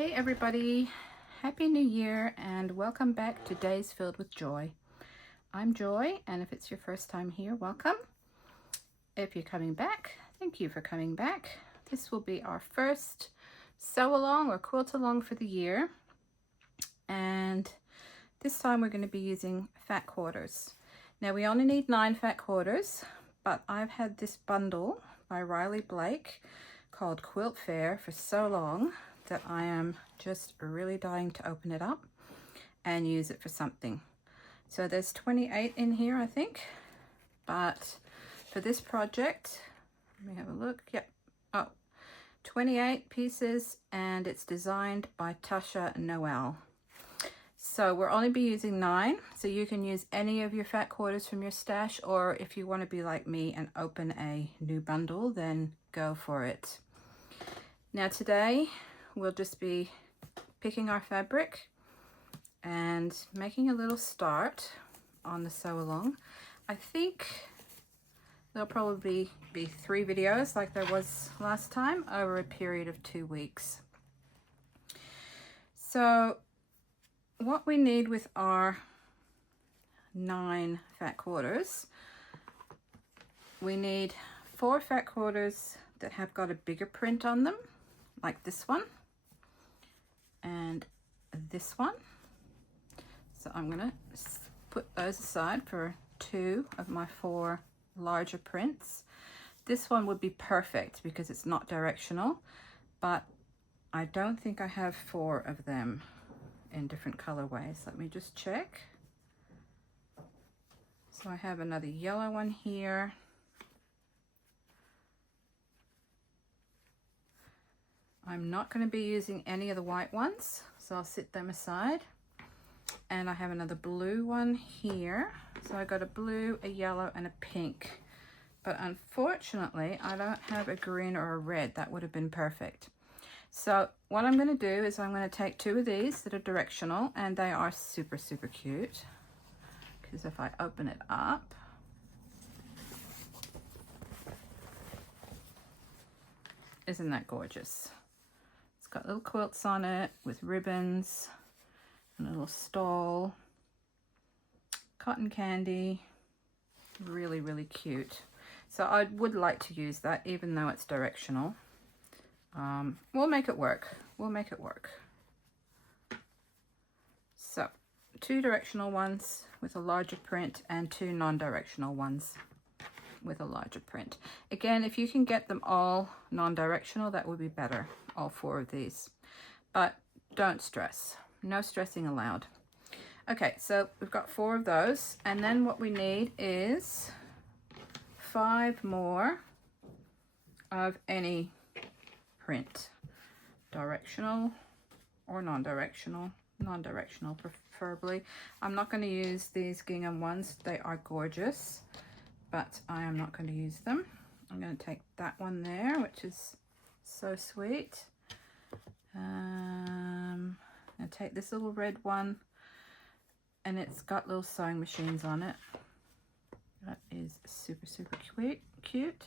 Hey everybody, Happy New Year and welcome back to Days Filled with Joy. I'm Joy, and if it's your first time here, welcome. If you're coming back, thank you for coming back. This will be our first sew along or quilt along for the year, and this time we're going to be using fat quarters. Now we only need 9 fat quarters, but I've had this bundle by Riley Blake called Quilt Fair for so long that I am just really dying to open it up and use it for something. So there's 28 in here, I think, but for this project, let me have a look. Yep. Oh, 28 pieces, and it's designed by Tasha Noel. So we'll only be using 9, so you can use any of your fat quarters from your stash, or if you want to be like me and open a new bundle, then go for it. Now today we'll just be picking our fabric and making a little start on the sew along. I think there'll probably be 3 videos like there was last time over a period of 2 weeks. So what we need with our 9 fat quarters, we need 4 fat quarters that have got a bigger print on them, like this one and this one. So I'm gonna put those aside for 2 of my 4 larger prints. This one would be perfect because it's not directional, but I don't think I have 4 of them in different colorways. Let me just check. So I have another yellow one here. I'm not going to be using any of the white ones, so I'll set them aside. And I have another blue one here. So I got a blue, a yellow, and a pink. But unfortunately, I don't have a green or a red. That would have been perfect. So what I'm going to do is I'm going to take 2 of these that are directional, and they are super, super cute. Because if I open it up, isn't that gorgeous? Got little quilts on it with ribbons and a little stole, cotton candy, really, really cute. So I would like to use that even though it's directional. We'll make it work. We'll make it work. So 2 directional ones with a larger print and 2 non-directional ones with a larger print. Again, if you can get them all non-directional, that would be better, all 4 of these, but don't stress, no stressing allowed. Okay, so we've got 4 of those, and then what we need is 5 more of any print, directional or non-directional, non-directional preferably. I'm not going to use these gingham ones, they are gorgeous, but I am not going to use them. I'm going to take that one there, which is so sweet. I'm going to take this little red one, and it's got little sewing machines on it. That is super, super cute.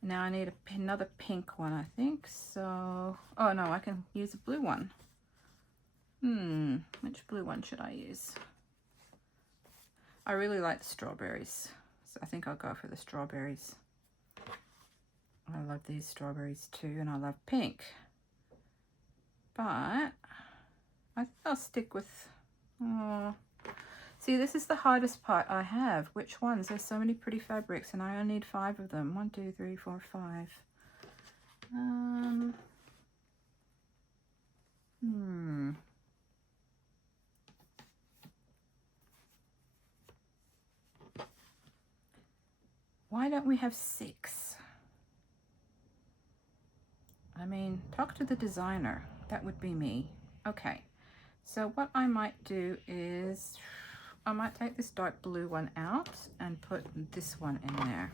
Now I need another pink one, I think. So, oh no, I can use a blue one. Which blue one should I use? I really like the strawberries. I think I'll go for the strawberries. I love these strawberries too, and I love pink. But I think I'll stick with, see, this is the hardest part I have. Which ones? There's so many pretty fabrics, and I only need 5 of them. 1, 2, 3, 4, 5. Why don't we have 6? I mean, talk to the designer. That would be me. Okay, so what I might do is I might take this dark blue one out and put this one in there.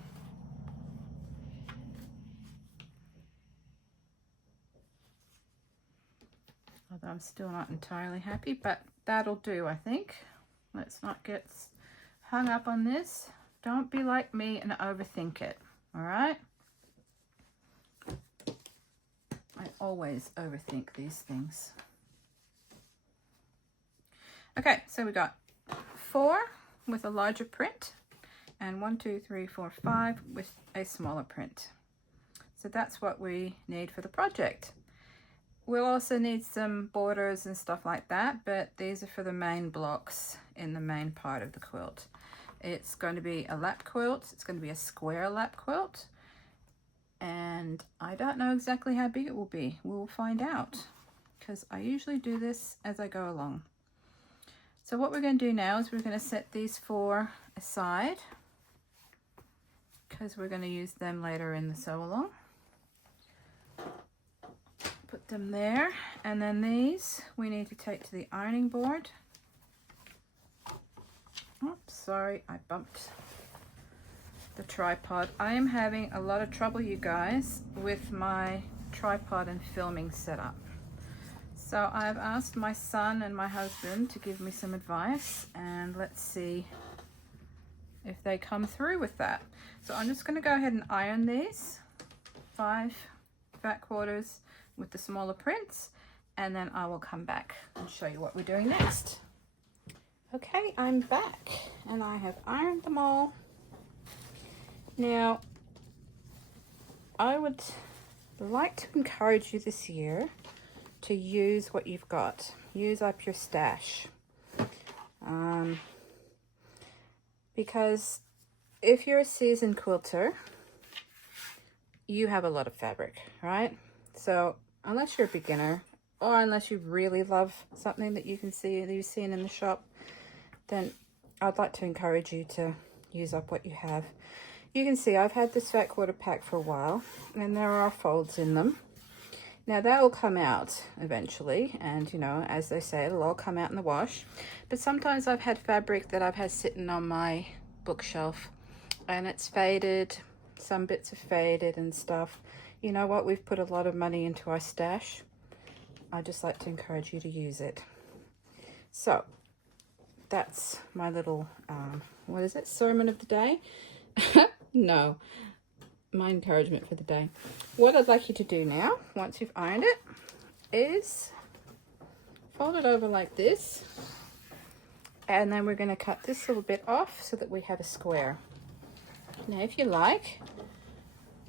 Although I'm still not entirely happy, but that'll do, I think. Let's not get hung up on this. Don't be like me and overthink it, all right? I always overthink these things. Okay, so we got 4 with a larger print and 1, 2, 3, 4, 5 with a smaller print. So that's what we need for the project. We'll also need some borders and stuff like that, but these are for the main blocks in the main part of the quilt. It's going to be a lap quilt. It's going to be a square lap quilt. And I don't know exactly how big it will be. We'll find out because I usually do this as I go along. So what we're going to do now is we're going to set these 4 aside because we're going to use them later in the sew along. Put them there, and then these we need to take to the ironing board. Oops, sorry, I bumped the tripod. I am having a lot of trouble, you guys, with my tripod and filming setup. So I've asked my son and my husband to give me some advice, and let's see if they come through with that. So I'm just going to go ahead and iron these 5 fat quarters with the smaller prints, and then I will come back and show you what we're doing next. Okay, I'm back and I have ironed them all. Now, I would like to encourage you this year to use what you've got. Use up your stash. Because if you're a seasoned quilter, you have a lot of fabric, right? So unless you're a beginner, or unless you really love something that you can see that you've seen in the shop, then I'd like to encourage you to use up what you have. You can see I've had this fat quarter pack for a while, and there are folds in them. Now that will come out eventually, and you know, as they say, it'll all come out in the wash. But sometimes I've had fabric that I've had sitting on my bookshelf and it's faded, some bits are faded and stuff. You know what, we've put a lot of money into our stash. I just like to encourage you to use it. So that's my little, what is it, sermon of the day? No, my encouragement for the day. What I'd like you to do now, once you've ironed it, is fold it over like this, and then we're going to cut this little bit off so that we have a square. Now if you like,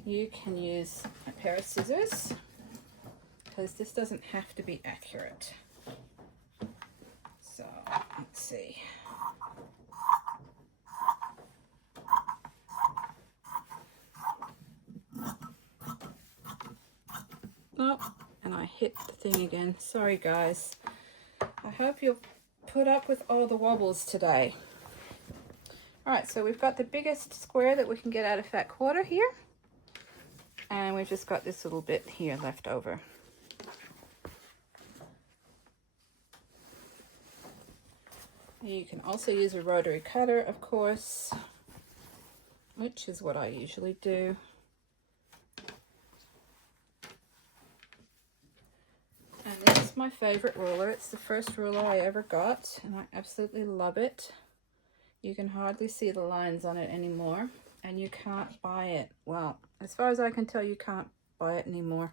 you can use a pair of scissors, because this doesn't have to be accurate. So let's see. Oh, and I hit the thing again. Sorry guys. I hope you'll put up with all the wobbles today. Alright, so we've got the biggest square that we can get out of fat quarter here. And we've just got this little bit here left over. You can also use a rotary cutter, of course, which is what I usually do. And this is my favorite ruler. It's the first ruler I ever got, and I absolutely love it. You can hardly see the lines on it anymore, and you can't buy it. Well, as far as I can tell, you can't buy it anymore,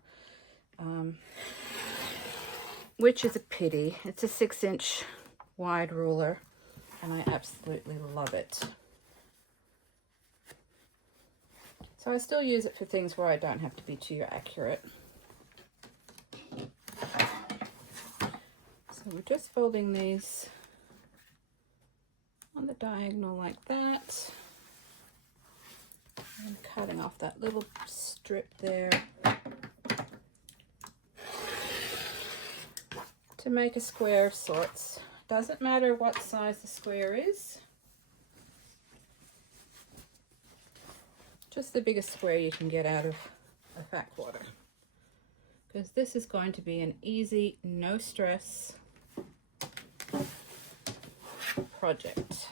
which is a pity. It's a 6-inch wide ruler, and I absolutely love it. So I still use it for things where I don't have to be too accurate. So we're just folding these on the diagonal like that, and cutting off that little strip there to make a square of sorts. Doesn't matter what size the square is, just the biggest square you can get out of a fat quarter, because this is going to be an easy, no stress project.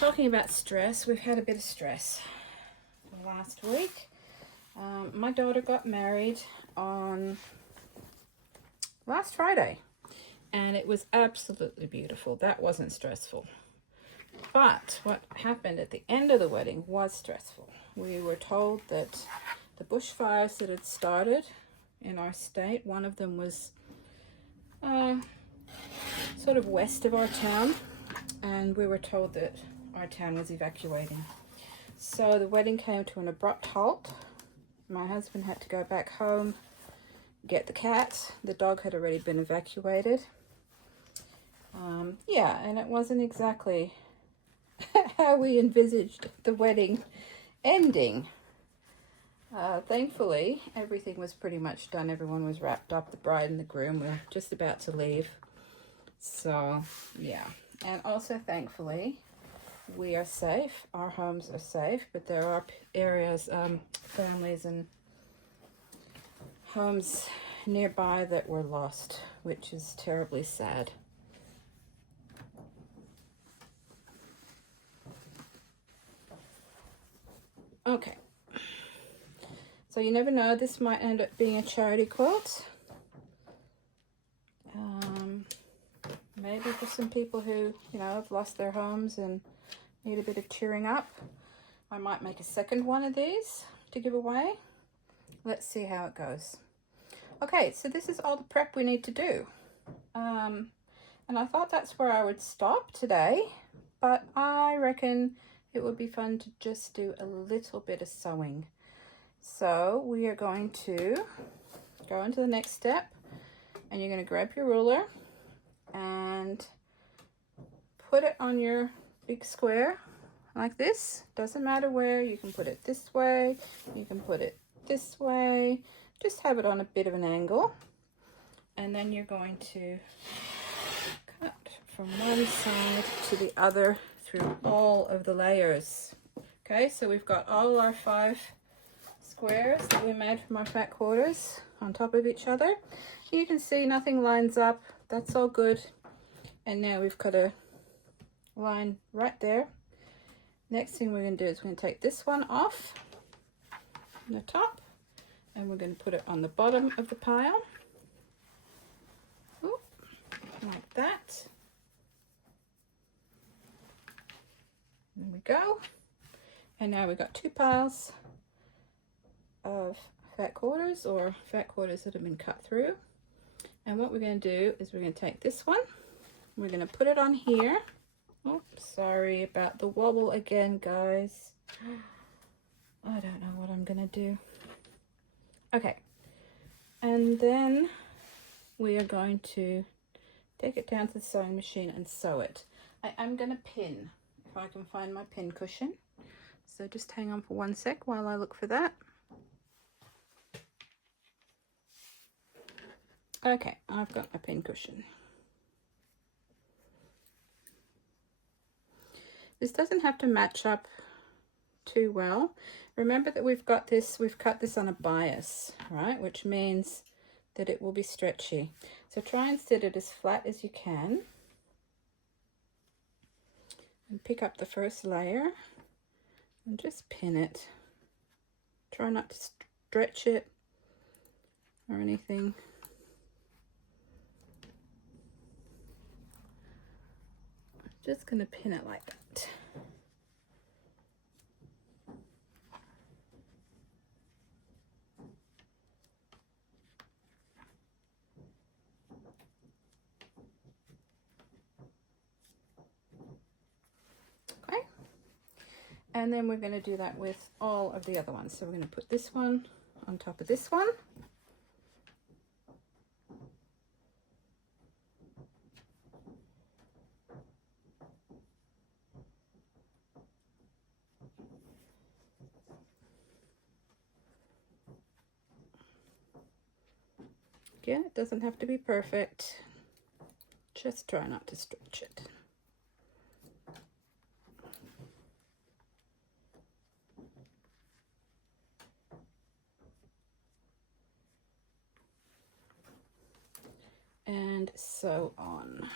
Talking about stress, we've had a bit of stress last week. My daughter got married on last Friday, and it was absolutely beautiful. That wasn't stressful. But what happened at the end of the wedding was stressful. We were told that the bushfires that had started in our state, one of them was sort of west of our town, and we were told that our town was evacuating. So the wedding came to an abrupt halt. My husband had to go back home, get the cat. The dog had already been evacuated. Yeah, and it wasn't exactly how we envisaged the wedding ending. Thankfully, everything was pretty much done. Everyone was wrapped up. The bride and the groom were just about to leave. So, yeah. And also, thankfully, we are safe. Our homes are safe, but there are areas, families and homes nearby that were lost, which is terribly sad. Okay. So you never know, this might end up being a charity quilt. Maybe for some people who, you know, have lost their homes and need a bit of cheering up. I might make a second one of these to give away. Let's see how it goes. Okay, so this is all the prep we need to do. And I thought that's where I would stop today, but I reckon it would be fun to just do a little bit of sewing. So we are going to go into the next step, and you're going to grab your ruler and put it on your big square like this. Doesn't matter where. You can put it this way, you can put it this way. Just have it on a bit of an angle, and then you're going to cut from one side to the other through all of the layers. Okay, so we've got all our 5 squares that we made from our fat quarters on top of each other. You can see nothing lines up. That's all good. And now we've got a line right there. Next thing we're going to do is we're going to take this one off from the top, and we're going to put it on the bottom of the pile. Ooh, like that. There we go. And now we've got 2 piles of fat quarters, or fat quarters that have been cut through. And what we're going to do is we're going to take this one, we're going to put it on here. Oh, sorry about the wobble again, guys. I don't know what I'm going to do. Okay, and then we are going to take it down to the sewing machine and sew it. I'm going to pin, if I can find my pin cushion. So just hang on for 1 sec while I look for that. Okay, I've got my pin cushion. This doesn't have to match up too well. Remember that we've cut this on a bias, right? Which means that it will be stretchy. So try and sit it as flat as you can. And pick up the first layer and just pin it. Try not to stretch it or anything. Just going to pin it like that. Okay. And then we're going to do that with all of the other ones. So we're going to put this one on top of this one. Again, it doesn't have to be perfect. Just try not to stretch it. And so on.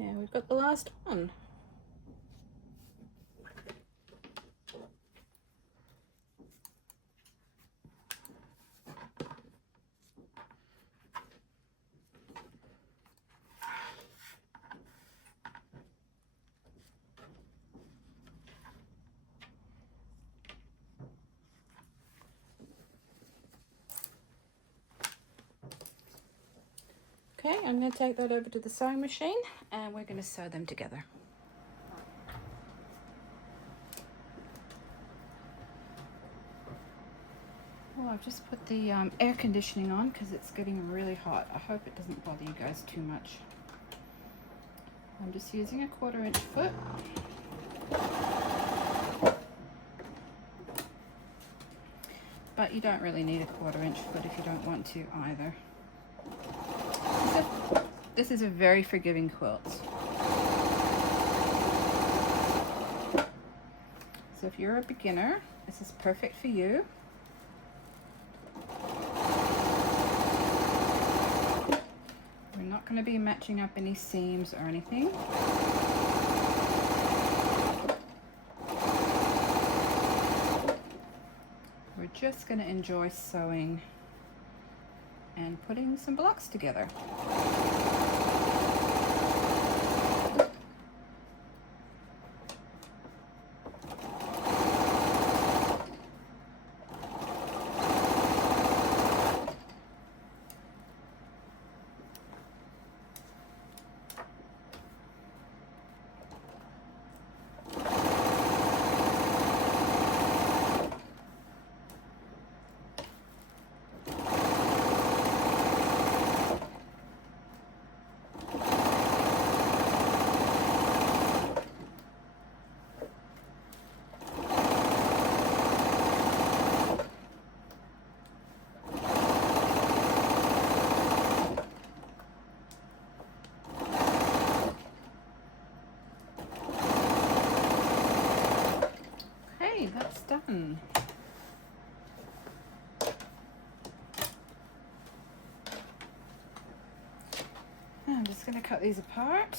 Now we've got the last one. Okay, I'm going to take that over to the sewing machine and we're going to sew them together. Well, I've just put the air conditioning on because it's getting really hot. I hope it doesn't bother you guys too much. I'm just using a 1/4 inch foot. But you don't really need a 1/4 inch foot if you don't want to either. This is a very forgiving quilt. So if you're a beginner, this is perfect for you. We're not going to be matching up any seams or anything. We're just going to enjoy sewing and putting some blocks together. That's done. I'm just going to cut these apart.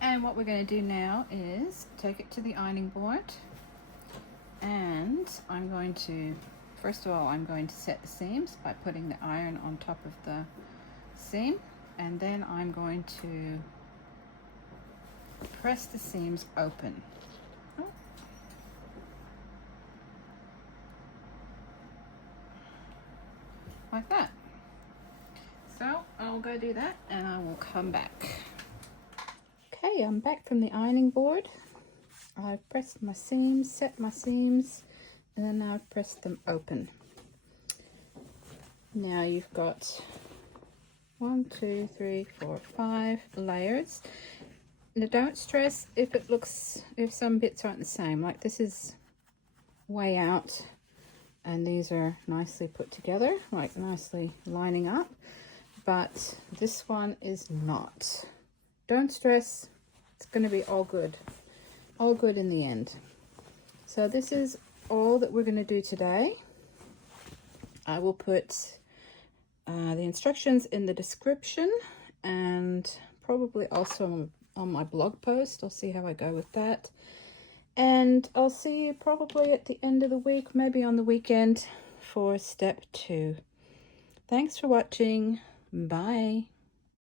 And what we're going to do now is take it to the ironing board, and I'm going to, first of all, I'm going to set the seams by putting the iron on top of the seam, and then I'm going to press the seams open. Like that. So I'll go do that and I will come back. Okay, I'm back from the ironing board. I've pressed my seams, set my seams, and then now I've pressed them open. Now you've got 1, 2, 3, 4, 5 layers. Now don't stress if some bits aren't the same, like this is way out and these are nicely put together, like nicely lining up, but this one is not. Don't stress, it's going to be all good in the end. So this is all that we're going to do today. I will put the instructions in the description and probably also on my blog post. I'll see how I go with that. And I'll see you probably at the end of the week, maybe on the weekend, for step 2. Thanks for watching. Bye.